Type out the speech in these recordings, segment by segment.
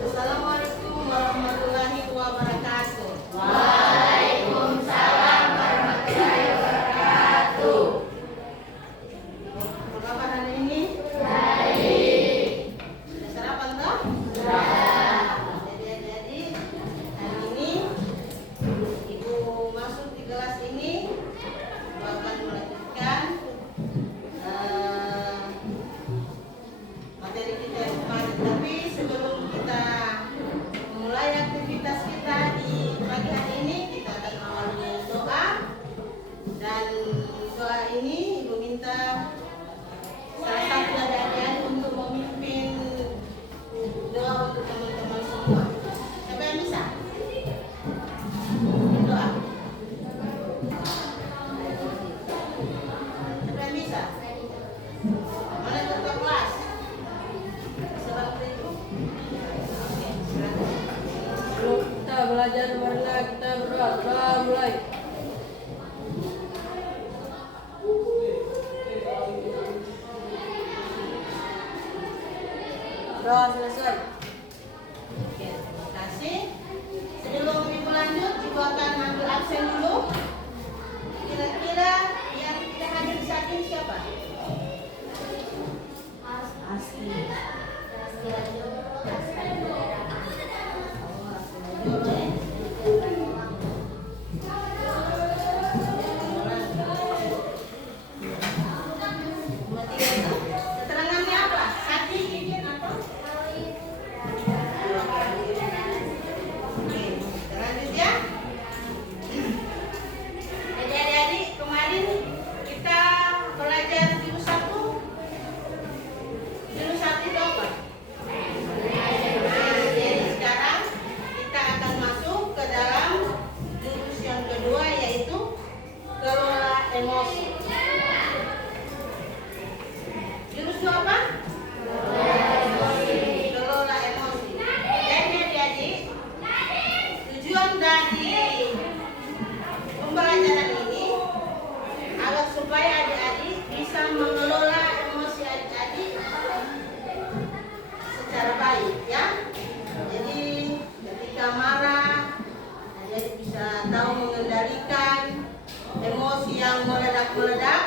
Assalamualaikum warahmatullahi wabarakatuh. Waalaikumsalam warahmatullahi wabarakatuh. Apa kabar hari ini? Baik. Sudah sarapan toh? Sudah. Jadi hari ini Ibu masuk di kelas ini, Ibu akan melanjutkan materi kita yang kemarin. Tapi sebelum kita mulai aktivitas kita di pagi hari ini, kita akan awali doa. Dan doa ini Ibu minta salah satu dari adik-adik untuk memimpin doa untuk teman-teman semua. Siapa yang bisa? Doa. Siapa yang bisa? Mana ketua kelas? Bisa bantu Ibu? Oke, silakan. Sebelum kita belajar, marilah kita berdoa. Doa mulai. Doa selesai. Oke, terima kasih. Sebelum Ibu lanjut, Ibu akan ambil absen dulu. Kira-kira yang tidak hadir saat ini siapa? Asli. Keterangannya apa? Kaki, izin atau? Oke, kita lanjut ya. Jadi adik-adik, kemarin kita belajar jurus 1. Jurus 1 itu apa? Nah, jadi sekarang kita akan masuk ke dalam jurus yang kedua, yaitu kelola emosi. Jurus itu apa? Kelola emosi. Jadi adik-adik, tujuan dari pembelajaran ini agar supaya adik-adik bisa mengelola emosi adik-adik secara baik, ya. Jadi ketika marah, adik-adik bisa tahu mengendalikan emosi yang meledak-meledak,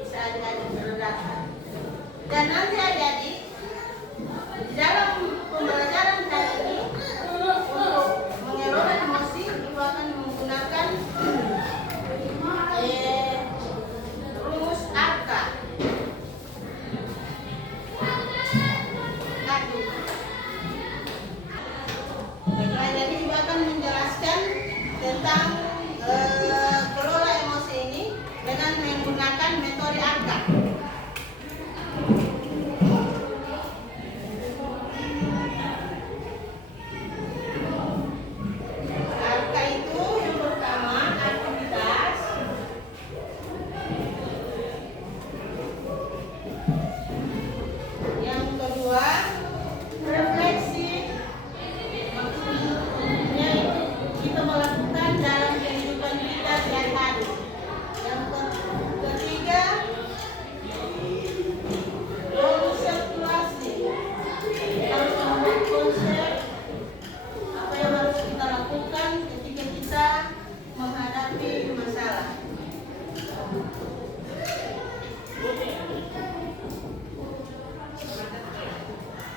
bisa adik-adik meredakan. Dan nanti adik-adik di dalam pembelajaran kali ini untuk mengelola emosi, Ibu akan menggunakan rumus ARKA. Baiklah, jadi Ibu akan menjelaskan tentang kelola emosi ini dengan menggunakan metode ARKA. ARKA itu yang pertama aktivitas, yang kedua refleksi, maksudnya itu kita melakukan dalam kehidupan kita sehari-hari. Yang ketiga konseptuasi, harus membuat konsep apa yang harus kita lakukan ketika kita menghadapi masalah.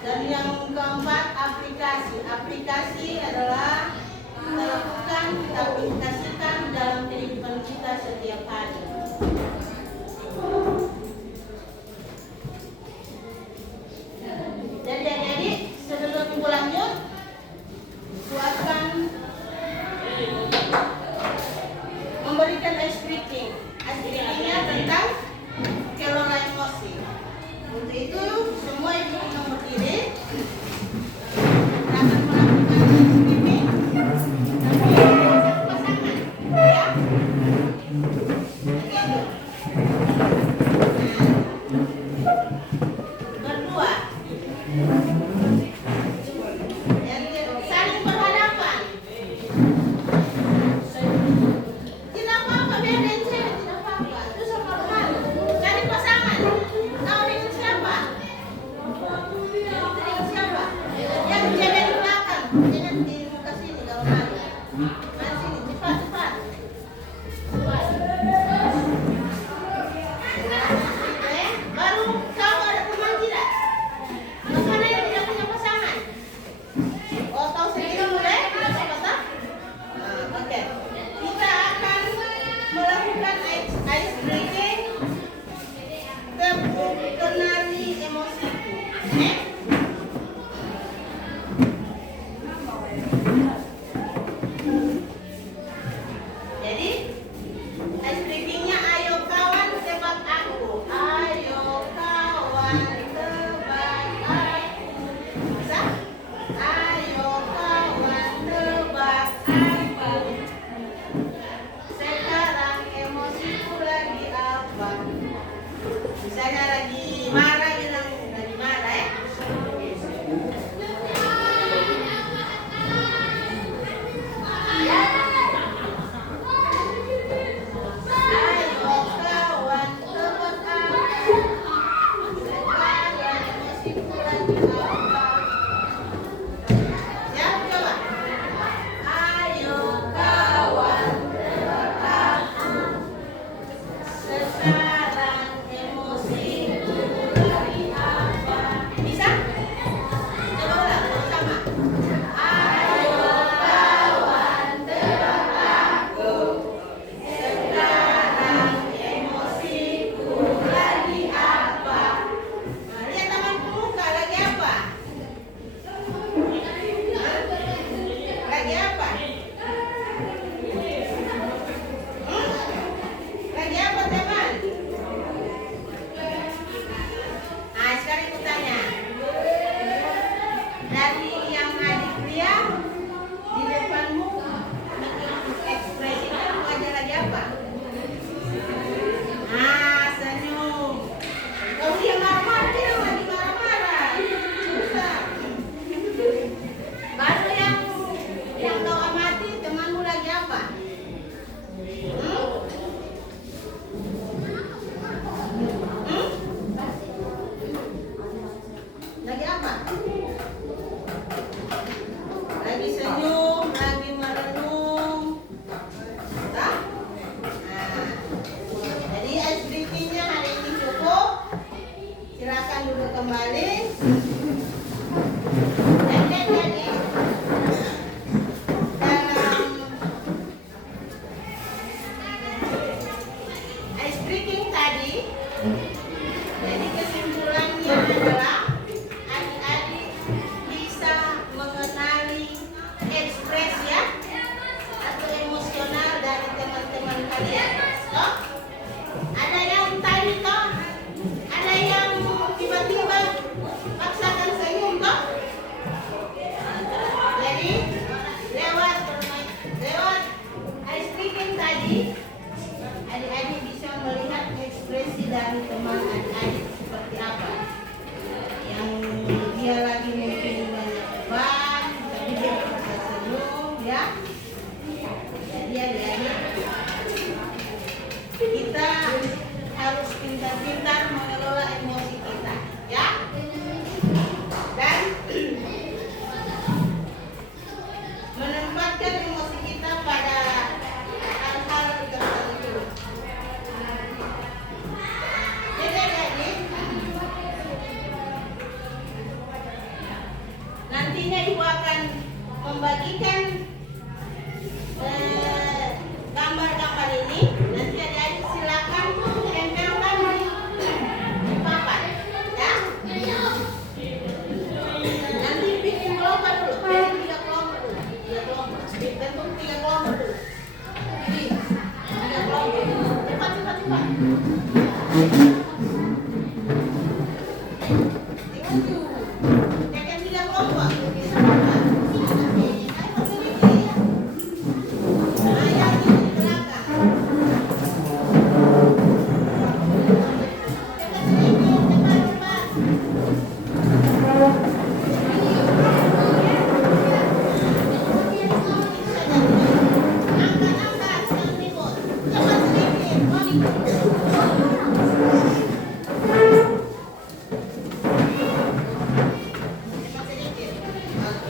Dan yang keempat aplikasi. Aplikasi adalah kita lakukan, kita aplikasikan dalam kehidupan kita setiap hari. Jadi adik-adik, sebelum Ibu lanjut, Ibu akan memberikan ice breaking. Ice breakingnya tentang kelola emosi. Untuk itu semua Ibu yang berdiri akan melakukan ice breaking. Tapi pasangan, ya. Sini, cepat, cepat. Baru kau ada teman tidak? Mana yang tidak punya pasangan? Oh, kau sendiri boleh? Tidak apa-apa, tak? Oke. Kita akan melakukan ice breaking. Tepuk kenali emosiku. Jadi ice breakingnya, ayo kawan tebak aku. Ayo kawan tebak aku. Bisa? Ayo kawan tebak aku. Sekarang emosiku lagi apa? Misalnya lagi marah, bilang lagi marah ya. Ayo kawan tebak aku. Sekarang emosiku lagi apa? Siap coba. Ayo kawan tebak aku. Sekarang emosiku lagi apa? Bisa? Coba ulang sama. Ayo kawan tebak aku. Sekarang emosiku lagi apa? Nah, lihat temanku muka lagi apa? Lagi apa? Lagi apa teman? Nah, sekarang aku tanya. Dari yang adik dia di depanmu, ekspresinya wajah lagi apa? Ah, senyum. Kalau dia marah-marah, dia lagi marah-marah. Susah. Baru yang kau amati, temanmu lagi apa? Hmm? Hmm? Lagi apa? Lagi senyum, lagi merenung. Tak? Nah, jadi ice breakingnya hari ini cukup. Silakan duduk kembali. Dan jadi dalam ice breaking tadi, jadi kesimpulannya adalah adik-adik bisa mengenali ekspres ya atau emosional dari teman-teman kalian. Toh? Ada yang tadi toh? Ada yang tiba-tiba paksakan senyum toh? Jadi lewat ice breaking tadi, adik-adik bisa melihat ekspresi dari teman adik-adik seperti apa. Yang dia lagi mungkin banyak beban, tapi dia bisa senyum ya. Jadi adik-adik, kita harus pintar-pintar mengelola emosi kita ya. Dan menempatkan emosi kita pada hal-hal tertentu. Jadi adik-adik, nantinya ibu akan membagikan gambar-gambar ini. Nanti adik-adik silakan tempelkan di papan ya. Nanti bikin kelompok dulu, bikin 3 kelompok dulu. 3 kelompok, bentuk 3 kelompok dulu. Jadi 3 kelompok. Cepat. Tunggu. Jangan 3 kelompok. Bisa cepat. Ayo sedikit ya. Nah, yang ini di belakang. Cepat sedikit, cepat. Angkat, yang ribut. Cepat sedikit, mau cepat sedikit. Oke.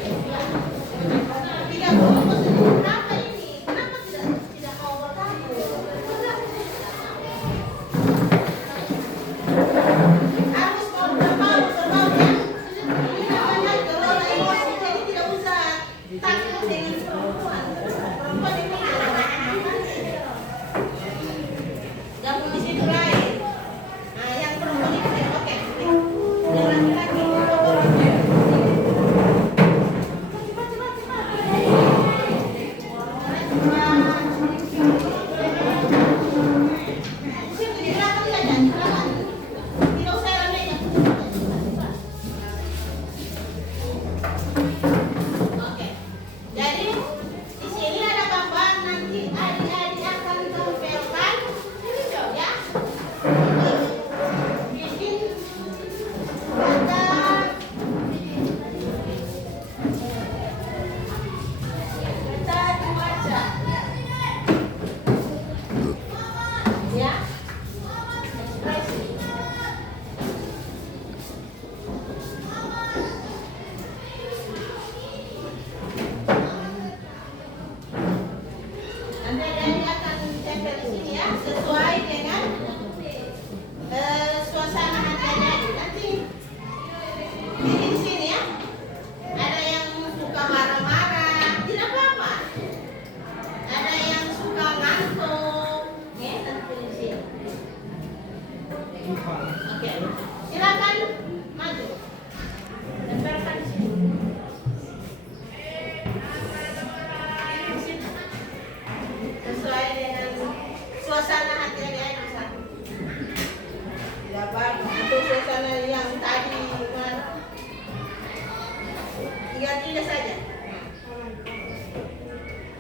tidak saja.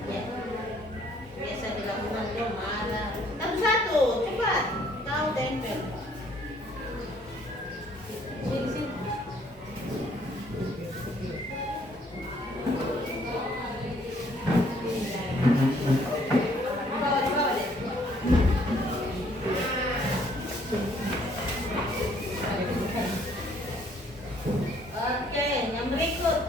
Ya. Biasa dilakukan dia marah. Satu, cepat. Kau tempel. Sini, sini. Bawa, bawa deh. Oke, yang berikut.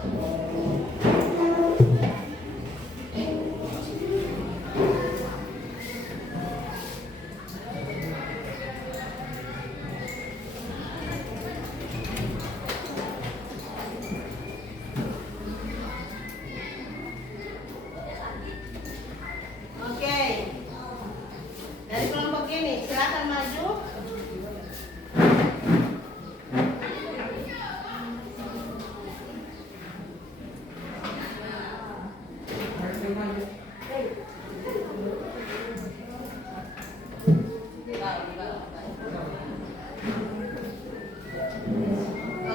Oke. Dari kelompok ini, silakan maju.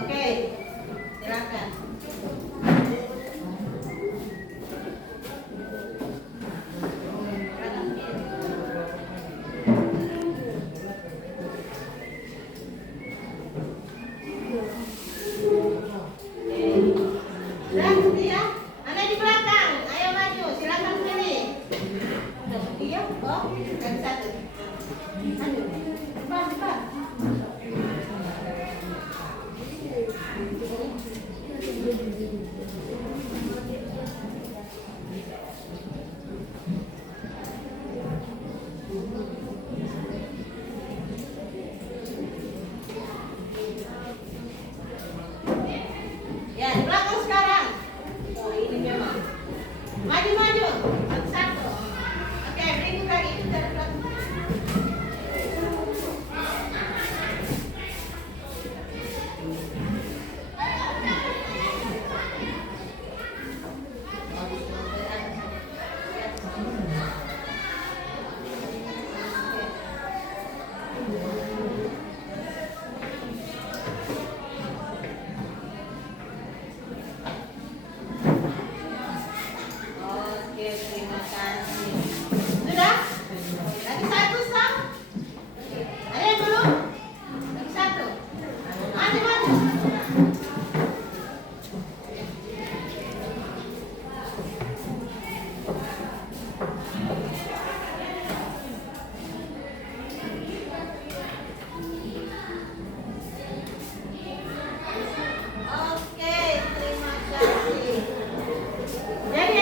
Oke, silakan. Sudah, ya. Anda di belakang, ayo maju, silakan sini. Iya, oh, dan satu. Maju, cepat, cepat. Ya, di belakang sekarang. Oh, ini memang. Maju, maju. Satu. Oke, berikut lagi. Itu dari belakang. Oke, terima kasih. Sudah? Lagi satu, Sam? Ada yang belum? Lagi satu. Maju, maju. Oke, terima kasih. Jadi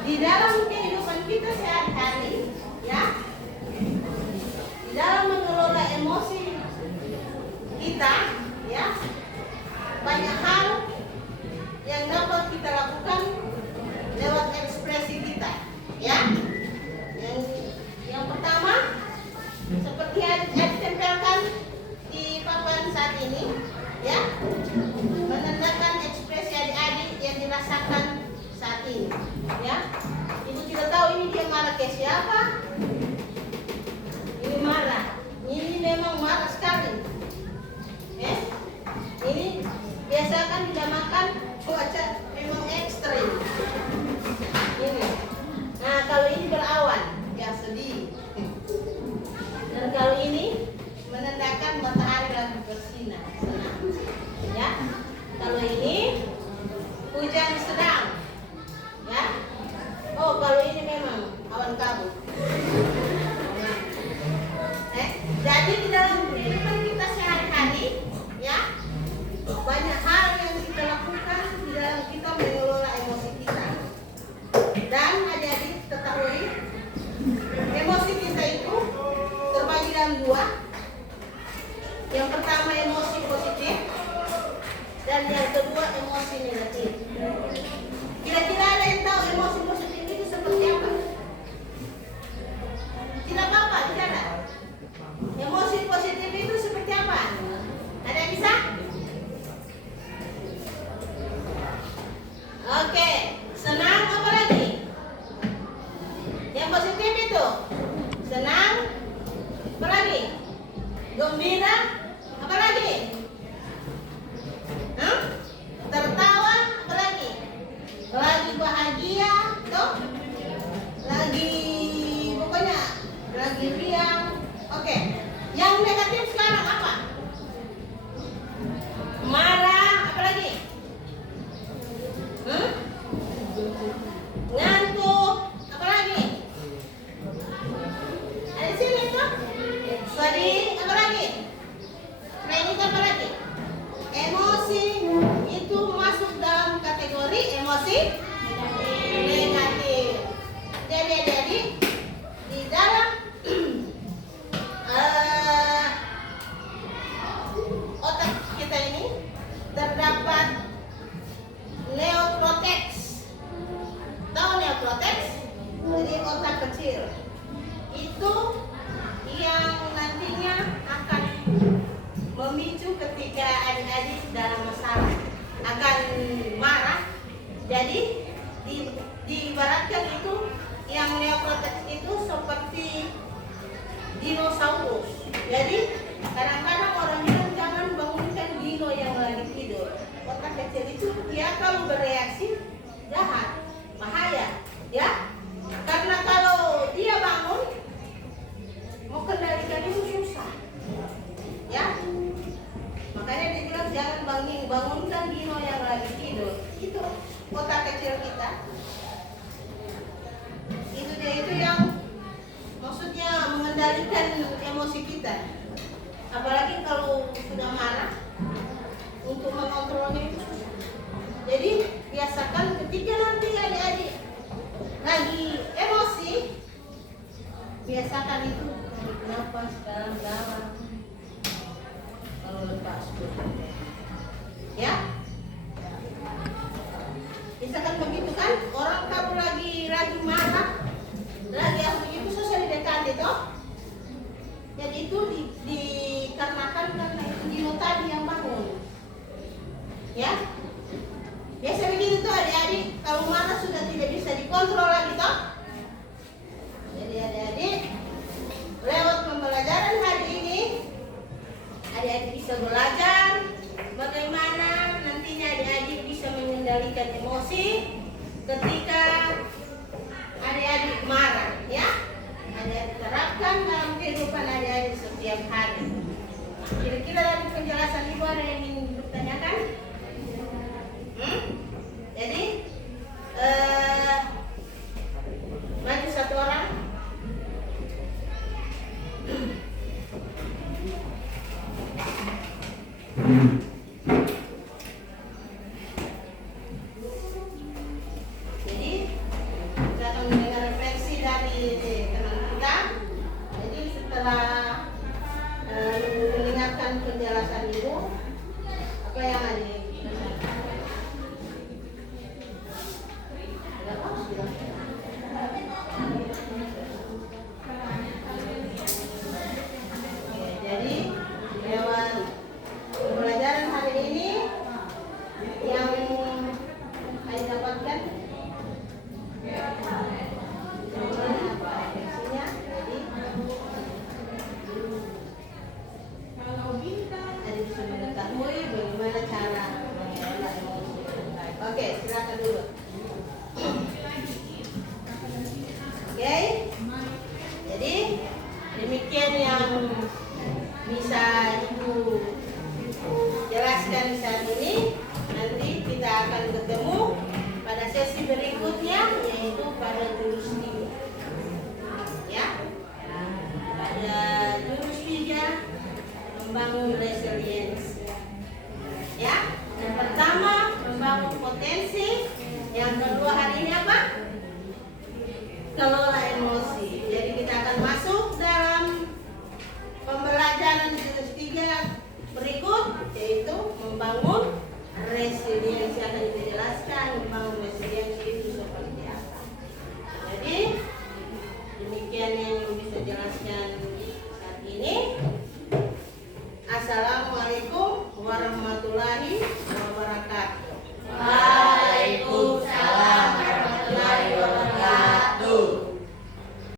di dalam kehidupan kita sehari-hari, ya, di dalam mengelola emosi kita, ya, banyak hal yang dapat kita lakukan lewat ekspresi kita, ya. Yang pertama, seperti yang ditempelkan di papan saat ini, ya, menandakan ekspresi adik-adik yang dirasakan saat ini, ya. Ibu tidak tahu ini dia marah ke siapa. Ini marah, ini memang marah sekali, ya. Ini biasa kan dinamakan cuaca memang ekstrim. Ini. Nah, kalau ini berawan, ya sedih. Dan kalau ini menandakan matahari lagi bersinar, senang, ya. Kalau ini hujan sedang, ya. Oh, kalau ini memang awan kabut. Jadi di dalam kehidupan kita sehari-hari, ya, banyak hal yang kita lakukan di dalam kita mengelola emosi kita. Dan adik-adik ketahui, emosi kita itu terbagi dalam dua. Yang pertama emosi positif, dan yang kedua emosi negatif. Kira-kira ada yang tahu emosi positif itu seperti apa? Tidak apa-apa, tidak ada. Emosi positif itu seperti apa? Ada yang bisa? Oke, senang apa lagi? Yang positif itu senang, apa lagi? Gembira, apa lagi? Tertawa, emosi negatif. Jadi adik-adik, di dalam otak kita ini terdapat neokorteks. Tahu neokorteks? Jadi otak kecil itu yang nantinya akan memicu ketika adik-adik dalam masalah akan marah. Jadi diibaratkan itu yang neokorteks itu seperti dinosaurus. Jadi kadang-kadang orang bilang jangan bangunkan dino yang lagi tidur. Otak kecil itu dia kalau bereaksi jahat, bahaya, ya. Karena kalau dia bangun mau kendalikan itu susah, ya. Makanya dia bilang jangan bangunkan dino yang lagi tidur. Itu otak kecil kita. Itu yang maksudnya mengendalikan emosi kita. Apalagi kalau sudah marah, untuk mengontrolnya itu susah. Jadi biasakan ketika nanti adik-adik lagi emosi, biasakan itu tarik nafas dalam-dalam. Kalau lepas ya, biasakan begitu kan. Orang kamu lagi marah, lagi apa begitu susah didekati toh. Jadi itu dikarenakan karena itu dino tadi yang bangun, ya. Biasa begitu tuh adik-adik, kalau marah sudah tidak bisa dikontrol lagi toh. Jadi adik-adik, lewat pembelajaran hari ini, adik-adik bisa belajar bagaimana nantinya adik-adik bisa mengendalikan emosi ketika adik-adik marah, ya. Adik-adik terapkan dalam kehidupan adik-adik setiap hari. Kira-kira dari penjelasan ibu ada yang ingin ditanyakan? Jadi maju satu orang. Jadi kita akan mendengar refleksi dari teman kita. Jadi setelah mendengarkan penjelasan ibu, apa yang ada? Jadi lewat pembelajaran hari ini yang saya dapatkan apa efeknya. Jadi bisa mengetahui bagaimana cara mengelola emosi. Oke, silakan dulu. Oke, jadi demikian yang bisa ibu jelaskan saat ini. Nanti kita akan ketemu pada sesi berikutnya, yaitu pada jurus 3, ya. Pada jurus 3 membangun resilience, ya. Yang pertama membangun potensi, yang kedua hari ini apa? Kelola emosi. Jadi kita akan masuk dalam pembelajaran jurus 3 berikut, yaitu membangun resiliensi. Akan dijelaskan membangun resiliensi itu seperti apa. Jadi demikian yang bisa jelaskan saat ini. Assalamualaikum warahmatullahi